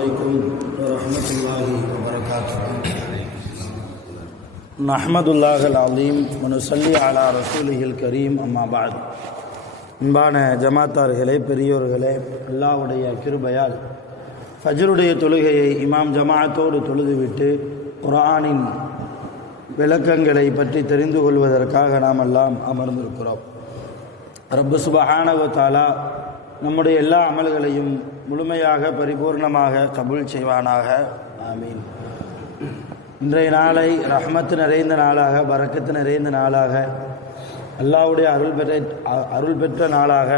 عليكم ورحمة الله وبركاته. نحمد الله العظيم ونصلي على رسوله الكريم أما بعد. அன்பான ஜமாத்தார்களே, பெரியோர்களே, அல்லாஹ்வுடைய கிருபையால் ஃபஜ்ருடைய தொழுகையை இமாம் ஜமாஅத்தோடு தொழுதுவிட்டு குர்ஆனின் விளக்கங்களை பற்றி தெரிந்து கொள்வதற்காக நாம் எல்லாம் அமர்ந்திருக்கிறோம். ரப்பு சுப்ஹானஹு வ தஆலா நம்முடைய எல்லா அமல்களையும் முழுமையாக பரிபூர்ணமாக கபூல் செய்வானாக. ஆமீன். இன்றைய நாளை ரஹ்மத்து நிறைந்த நாளாக, பரக்கத்து நிறைந்த நாளாக, அல்லாஹ்வுடைய அருள் பெற்ற நாளாக,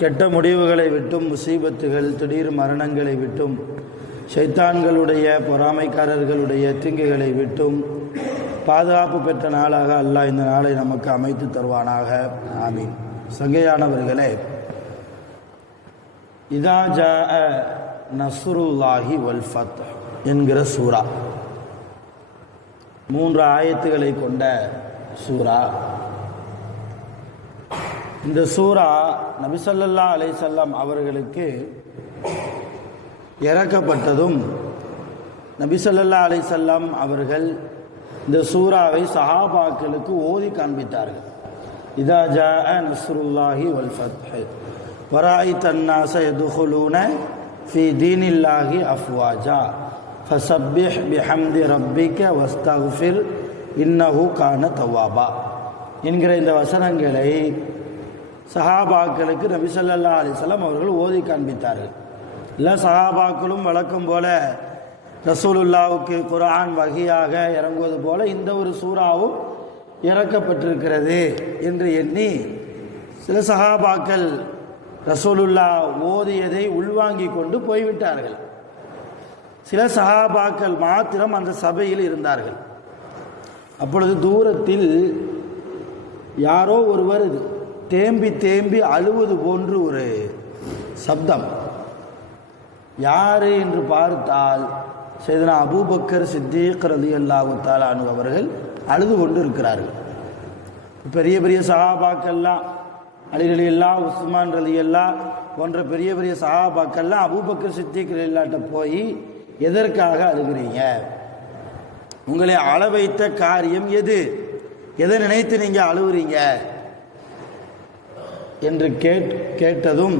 கெட்ட முடிவுகளை விட்டும், முசீபத்துகள், திடீர் மரணங்களை விட்டும், ஷைத்தான்களுடைய பொறாமைக்காரர்களுடைய தீங்குகளை விட்டும் பாதுகாப்பு பெற்ற நாளாக அல்லாஹ் இந்த நாளை நமக்கு அமைத்து தருவானாக. ஆமீன். சங்கையானவர்களே, இதா ஜாஅ நஸ்ருல்லாஹி வல் ஃபத் என்கிற சூரா 3 ஆயத்துக்களை கொண்ட சூரா. இந்த சூரா நபி ஸல்லல்லாஹு அலைஹி வஸல்லம் அவர்களுக்கு இறக்கப்பட்டதும் நபி ஸல்லல்லாஹு அலைஹி வஸல்லம் அவர்கள் இந்த சூராவை சஹாபாக்களுக்கு ஓதி காண்பித்தார்கள். இதா ஜாஅ நஸ்ருல்லாஹி வல் ஃபத் வராயித அன்னாஸ யதுகுலூன ஃபீ தீனில்லாஹி அஃப்வாஜா ஃபஸப்பிஹ் பிஹம்தி ரப்பிக வஸ்தக்ஃபிர் இன்னஹு கான தவ்வாபா என்கிற இந்த வசனங்களை சஹாபாக்களுக்கு நபி ஸல்லல்லாஹு அலைஹி வஸல்லம் அவர்கள் ஓதி காண்பித்தார்கள். எல்லா சஹாபாக்களும் வழக்கம் போல ரசூலுல்லாவுக்கு குர்ஆன் வஹியாக இறங்குவது போல இந்த ஒரு சூறாவும் இறக்கப்பட்டிருக்கிறது என்று எண்ணி சில சஹாபாக்கள் ரசூலுல்லா ஓதியதை உள்வாங்கி கொண்டு போய்விட்டார்கள். சில சஹாபாக்கள் மாத்திரம் அந்த சபையில் இருந்தார்கள். அப்பொழுது தூரத்தில் யாரோ ஒருவர் தேம்பி தேம்பி அழுவது போன்று ஒரு சப்தம். யாரு என்று பார்த்தால் சையதுனா அபூபக்கர் சித்தீக் ரலியல்லாஹு தஆலா அன்ஹு அவர்கள் அழுது கொண்டு இருக்கிறார்கள். பெரிய பெரிய சஹாபாக்கள்லாம், அலி ரலியல்லாஹு, உஸ்மான் ரலியல்லாஹு போன்ற பெரிய பெரிய சஹாபாக்கள்லாம் அபூபக்கர் சித்தீக் ரலியல்லாஹு போய் எதற்காக அழுகிறீங்க, உங்களை அழ வைத்த காரியம் எது, எதை நினைத்து நீங்க அழுகுறீங்க என்று கேட்டதும்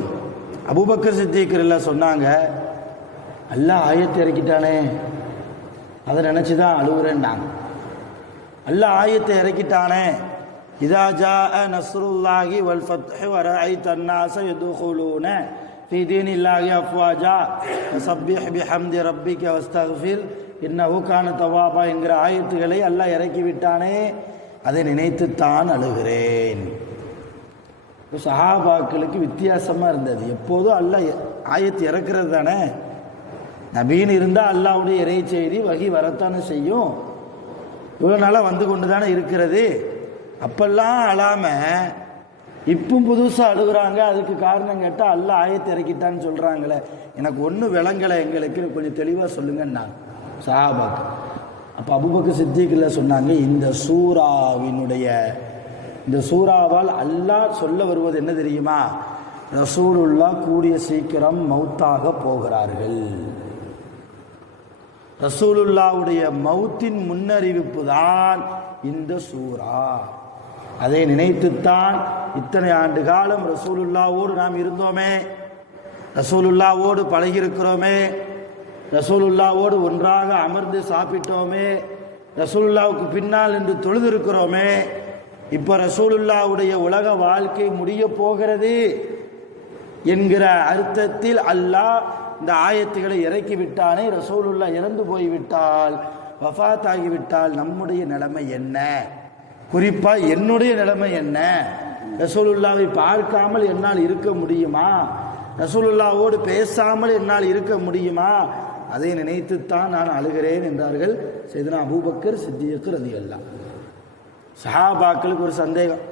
அபூபக்கர் சித்தீக் ரலியல்லாஹு சொன்னாங்க, அல்லாஹ் ஆயத்தை இறக்கிட்டானே, அதை நினைச்சு தான் அழுகுறேன்னாங்க. அல்லாஹ் ஆயத்தை இறக்கிட்டானே, இதா ஜாஅ நஸ்ருல்லாஹி வல் ஃபத் வராயித அன்னாஸ யதுகுலூன ஃபீ தீனில்லாஹி அஃப்வாஜா ஃபஸப்பிஹ் பிஹம்தி ரப்பிக வஸ்தக்ஃபிர் இன்னஹு கான தவ்வாபா என்கிற ஆயத்துக்களை அல்லாஹ் இறக்கி விட்டானே, அதை நினைத்துத்தான் அழுகிறேன். சஹாபாக்களுக்கு வித்தியாசமாக இருந்தது. எப்போதும் அல்லாஹ் ஆயத்து இறக்கிறது தானே, நபீன் இருந்தால் அல்லாஹ்வுடைய இறை செய்தி வகி வரத்தானே செய்யும். இவ்வளோ நாளாக வந்து கொண்டு தானே இருக்கிறது. அப்பெல்லாம் அழாமல் இப்போ புதுசாக அழுகுறாங்க. அதுக்கு காரணம் கேட்டால் அல்லாஹ் ஆயத்தை இறக்கிட்டான்னு சொல்கிறாங்களே, எனக்கு ஒன்றும் விளங்கலை, எங்களுக்கு கொஞ்சம் தெளிவாக சொல்லுங்கன்னாங்க சஹாபாக்கு. அப்போ அபூபக்கர் சித்தீக்ல சொன்னாங்க, இந்த சூறாவால் அல்லாஹ் சொல்ல வருவது என்ன தெரியுமா, ரசூலுல்லாஹ் கூடிய சீக்கிரம் மௌத்தாக போகிறார்கள். ரசூலுல்லாவுடைய மௌத்தின் முன்னறிவிப்பு தான் இந்த சூரா. அதை நினைத்துத்தான் இத்தனை ஆண்டு காலம் ரசூலுல்லாவோடு நாம் இருந்தோமே, ரசூலுல்லாவோடு பழகியிருக்கிறோமே, ரசூலுல்லாவோடு ஒன்றாக அமர்ந்து சாப்பிட்டோமே, ரசூலுல்லாவுக்கு பின்னால் என்று தொழுதிருக்கிறோமே. இப்போ ரசூலுல்லாவுடைய உலக வாழ்க்கை முடிய போகிறது என்கிற அர்த்தத்தில் அல்லாஹ் இந்த ஆயத்துக்களை இறக்கி விட்டானே. ரசூலுல்லா இறந்து போய்விட்டால், வஃபாத் ஆகிவிட்டால் நம்முடைய நிலைமை என்ன, குறிப்பாக என்னுடைய நிலைமை என்ன, ரசூலுல்லாவை பார்க்காமல் என்னால் இருக்க முடியுமா, ரசூலுல்லாவோடு பேசாமல் என்னால் இருக்க முடியுமா, அதை நினைத்துத்தான் நான் அழுகிறேன் என்றார்கள் சையதுனா அபூபக்கர் சித்தீக் ரலியல்லாஹு. சஹாபாக்களுக்கு ஒரு சந்தேகம்,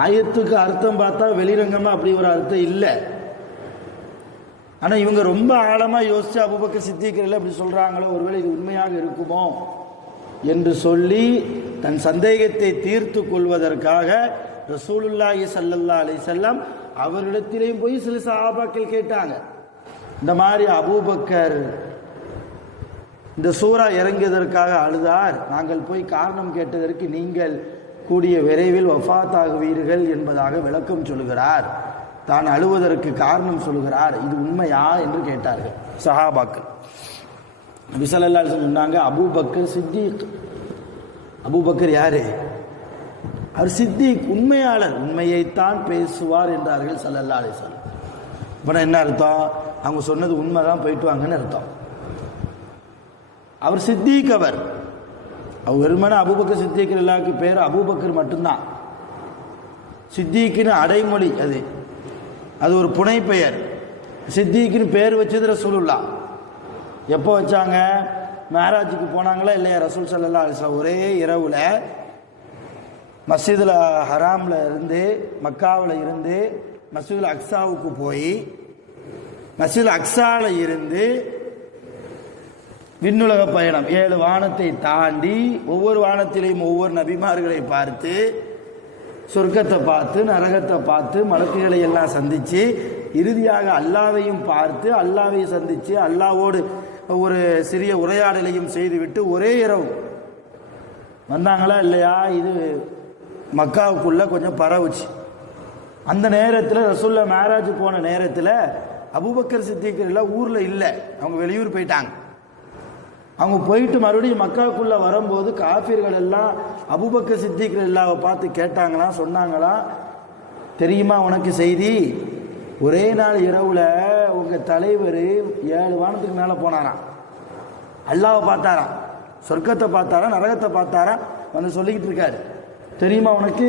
ஆயத்துக்கு அர்த்தம் பார்த்தா வெளிரங்கமாக அப்படி ஒரு அர்த்தம் இல்லை. ஆனால் இவங்க ரொம்ப ஆழமாக யோசிச்சு அபூபக்கர் சித்தீக் அப்படி சொல்கிறாங்களோ, ஒருவேளை இது உண்மையாக இருக்குமோ என்று சொல்லி தன் சந்தேகத்தை தீர்த்து கொள்வதற்காக ரசூலுல்லாஹி ஸல்லல்லாஹு அலைஹி வஸல்லம் அவர்களிடத்திலேயும் போய் சில சஹாபாக்கள் கேட்டாங்க. இந்த மாதிரி அபூபக்கர் இந்த சூரா இறங்கியதற்காக அழுதார். நாங்கள் போய் காரணம் கேட்டதற்கு நீங்கள் கூடிய விரைவில் வஃபாத்தாகுவீர்கள் என்பதாக விளக்கம் சொல்கிறார். தான் அழுவதற்கு காரணம் சொல்கிறார். இது உண்மையா என்று கேட்டார்கள் சஹாபாக்கள். நபி ஸல்லல்லாஹு அலைஹி வஸல்லம் சொன்னாங்க, அபூபக்கர் சித்திக். அபூபக்கர் யாரு? அவர் சித்திக், உண்மையாளர், உண்மையைத்தான் பேசுவார் என்றார்கள் ஸல்லல்லாஹு அலைஹி வஸல்லம். இப்போ என்ன அர்த்தம்? அவங்க சொன்னது உண்மைதான், போயிட்டு வாங்கன்னு அர்த்தம். அவர் சித்திக். அவர் வெறுமனே அபூபக்கர் சித்திக் எல்லாருக்கு பேர் அபூபக்கர் மட்டும்தான். சித்திக்குன்னு அடைமொழி, அது ஒரு புனை பெயர். சித்திக்குன்னு பேர் வச்சது ரசூலுல்லாஹ். எப்போ வச்சாங்க? மேராஜுக்கு போனாங்களா இல்லையா ரசூல் ஸல்லல்லாஹு அலைஹி வஸல்லம்? ஒரே இரவுல மஸ்ஜிதுல் ஹராம்ல இருந்து, மக்காவில் இருந்து மஸ்ஜிதுல் அக்ஸாவுக்கு போய், மஸ்ஜிதுல் அக்ஸால இருந்து விண்ணுலக பயணம், 7 வானத்தை தாண்டி, ஒவ்வொரு வானத்திலையும் ஒவ்வொரு நபிமார்களை பார்த்து, சொர்க்கத்தை பார்த்து, நரகத்தை பார்த்து, மலக்குகளை எல்லாம் சந்திச்சு, இறுதியாக அல்லாவையும் பார்த்து, அல்லாவை சந்திச்சு, அல்லாவோடு ஒரு சிறிய உரையாடலையும் செய்துவிட்டு ஒரே இரவு வந்தாங்களா இல்லையா? இது மக்காவுக்குள்ள கொஞ்சம் பரவுச்சு. அந்த நேரத்தில் ரசூல்லா மேராஜ் போன நேரத்தில் அபூபக்கர் சித்திக் எல்லாம் ஊர்ல இல்லை, அவங்க வெளியூர் போயிட்டாங்க. அவங்க போயிட்டு மறுபடியும் மக்காவுக்குள்ள வரும்போது காஃபிர்கள் எல்லாம் அபூபக்கர் சித்திக் எல்லாவை பார்த்து கேட்டாங்களாம், சொன்னாங்களாம், தெரியுமா உனக்கு செய்தி? ஒரே நாள் இரவுல உங்க தலைவர் 7 வானத்துக்கு மேல போனாராம், அல்லாவை பார்த்தாராம், சொர்க்கத்தை பார்த்தாரா, நரகத்தை பார்த்தாரா, வந்து சொல்லிக்கிட்டு இருக்காரு, தெரியுமா உனக்கு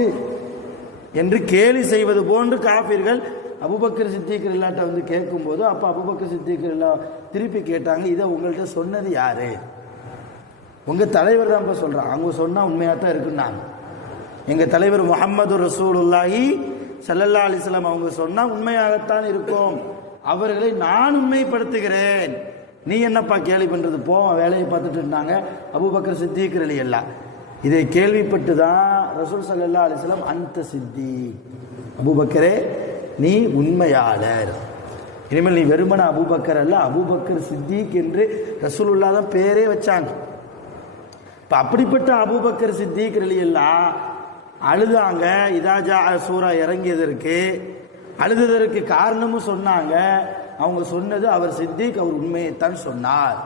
என்று கேலி செய்வது போன்று காஃபிர்கள் அபூபக்கர் சித்திக் இல்லாட்ட வந்து கேட்கும்போது, அப்போ அபூபக்கர் சித்திக் இல்லா திருப்பி கேட்டாங்க, இதை உங்கள்கிட்ட சொன்னது யாரு? உங்க தலைவர் தான் சொல்றாங்க. அவங்க சொன்னா உண்மையாக தான் இருக்குன்னாங்க. எங்க தலைவர் முஹம்மது ரசூலுல்லாஹி ஸல்லல்லாஹு அலைஹி வஸல்லம் அவங்க சொன்னா உண்மையாகத்தான் இருக்கும், அவர்களை நான் உண்மைப்படுத்துகிறேன், நீ என்னப்பா கேள்வி பண்றது, போவோம் வேலையை பார்த்துட்டு இருந்தாங்க அபூபக்கர் சித்திக் எல்லாம். இதை கேள்விப்பட்டு தான் ரசூல் ஸல்லல்லாஹு அலைஹி வஸல்லம், அந்த சித்திக், அபூபக்கரே நீ உண்மையாளர், இனிமேல் நீ வெறுமன அபூபக்கர் அல்ல, அபூபக்கர் சித்திக் என்று ரசூலுல்லாஹ் தான் பேரே வச்சாங்க. இப்போ அப்படிப்பட்ட அபூபக்கர் சித்திக் எல்லாம் அழுதாங்க. இதாஜா சூரா இறங்கியதற்கு அழுததற்கு காரணமும் சொன்னாங்க. அவங்க சொன்னது அவர் சித்திக், அவர் உண்மையைத்தான் சொன்னார்.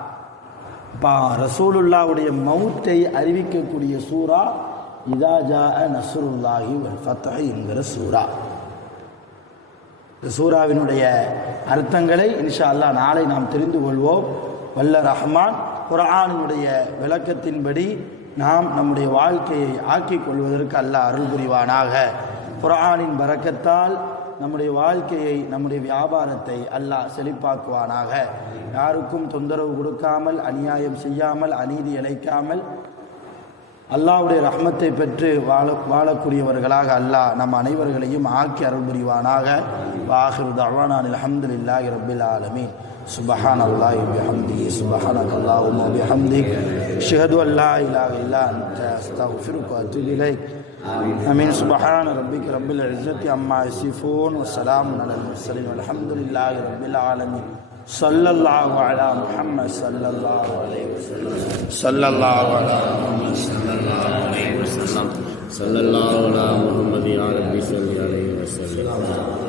ரசூலுல்லாவுடைய மௌத்தை அறிவிக்கக்கூடிய சூரா இதாஜா நஸ்ருல்லாஹி வல் ஃபத்ஹ் என்கிற சூரா. இந்த சூராவினுடைய அர்த்தங்களை இன்ஷா அல்லாஹ் நாளை நாம் தெரிந்து கொள்வோம். வல்ல ரஹ்மான் குர்ஆனினுடைய விளக்கத்தின்படி நாம் நம்முடைய வாழ்க்கையை ஆக்கிக் கொள்வதற்கு அல்லாஹ் அருள் புரிவானாக. குர்ஆனின் பரக்கத்தால் நம்முடைய வாழ்க்கையை, நம்முடைய வியாபாரத்தை அல்லாஹ் செழிப்பாக்குவானாக. யாருக்கும் தொந்தரவு கொடுக்காமல், அநியாயம் செய்யாமல், அநீதி இழைக்காமல் அல்லாஹ்வுடைய ரஹ்மத்தை பெற்று வாழக்கூடியவர்களாக அல்லாஹ் நம் அனைவர்களையும் ஆக்கி அருள் புரிவானாக. வாஹிரு தஅவானா அல்ஹம்துலில்லாஹி ரப்பில் ஆலமீன். சுப்ஹானல்லாஹி வ பிஹம்திஹி, சுப்ஹானக்கல்லாஹும்ம வ பிஹம்திக், அஷ்ஹது அன் லா இலாஹா இல்லா அன்த, அஸ்தக்ஃபிருக வ அத்தூபு இலைக். ஆமீன். சுப்ஹான ரப்பிக ரப்பில் இஸ்ஸத்தி அம்மா யசிஃபூன் வ ஸலாமுன் அலல் முர்ஸலீன் வல்ஹம்துலில்லாஹி ரப்பில் ஆலமீன். ஸல்லல்லாஹு அலா முஹம்மத் ஸல்லல்லாஹு அலைஹி வஸல்லம். ஸல்லல்லாஹு அலா முஹம்மத் ஸல்லல்லாஹு அலைஹி வஸல்லம். ஸல்லல்லாஹு அலா முஹம்மத் யா ரப்பி ஸல்லி அலைஹி வஸல்லம்.